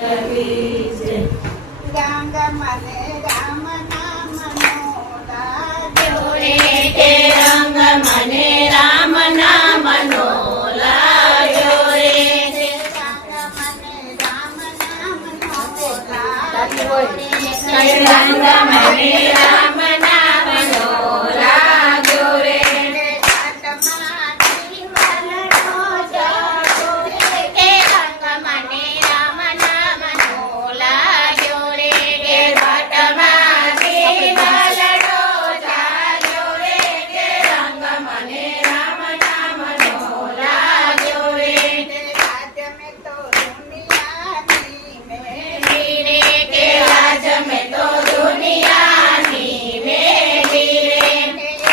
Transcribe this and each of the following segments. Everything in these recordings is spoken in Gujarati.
રંગ મને રામ નામ નો લાગ્યો રે, કે રંગ મને રામ નામ નો લાગ્યો રે, રંગ મને રામ નામ નો લાગ્યો રે, રંગ મને રામ નામ નો લાગ્યો રે, ઘાટમાંથી વલણો જાતો રે, કે રંગ મને રામ નામ નો લાગ્યો રે, કે ઘાટમાંથી વલણો જાગ્યો રે, કે રંગ મને રામ નામ નો લાગ્યો રે, રાજ મેં તો દુનિયાની મેળી રે, કે આજ મેં તો દુનિયાની મેળી રે,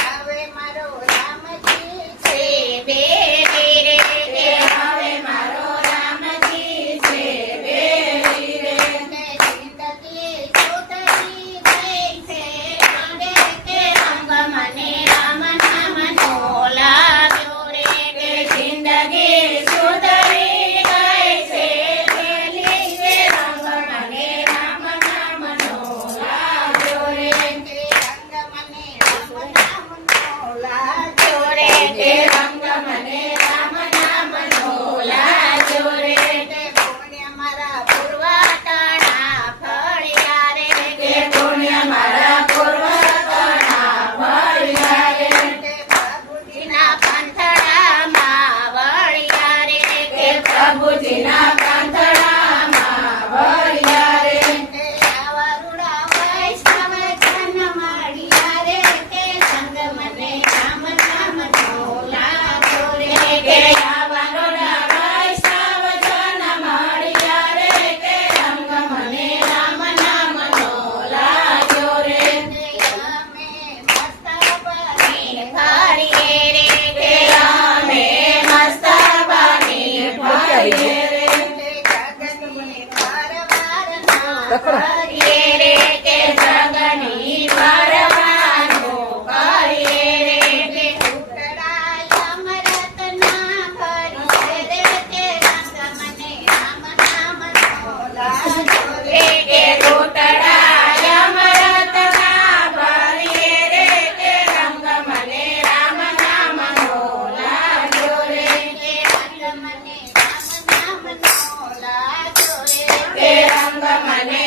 હવે મારો રામજી છે બેરી રે, કે હવે મારો રામજી છે બેરી રે, જિંદગી સુધરી ગઈ છે કે રંગ મને રામ નામ નો લાગ્યો રે, કે જિંદગી સુધરી ગઈ છે પેલી, કે રંગ મને રામ નામ નો લાગ્યો રે, રંગ મને રામ નામ નો લાગ્યો રે, કે રંગ મને રામ નામ નો લાગ્યો રે, પુણ્ય મારા પૂર્વતના ફળ્યા રે, કે પુણ્ય મારા પૂર્વતના ફળ્યા રે, પ્રભુજીના પંથડામાં વળ્યા રે, કે પ્રભુજીના કાંતડામાં વળ્યા રે, આવા રૂડા વૈષ્ણવ જન મળ્યા રે, કે રંગ મને રામ નામ નો લાગ્યો રે, કે આવા રોડા વૈષ્ણવ જન મળ્યા રે, કે રંગ મને રામ નામ નો લાગ્યો રે, અમે મસ્ત બની ફરીએ રે, કે અમે મસ્ત બની ફરીએ રે, જગની પરવારના કરીએ રે, કે જગની પરવાનો કરીએ રે, કે ઉતરાય અમૃતના ભરીએ રે, કે રંગ મને રામ નામ નો લાગ્યો રે, કે ઘૂંટડા અમૃતના ભરીએ રે, કે રંગ મને રામ નામ નો લાગ્યો રે, કે રંગ મને રામ નામ નો લાગ્યો રે, કે રંગ મને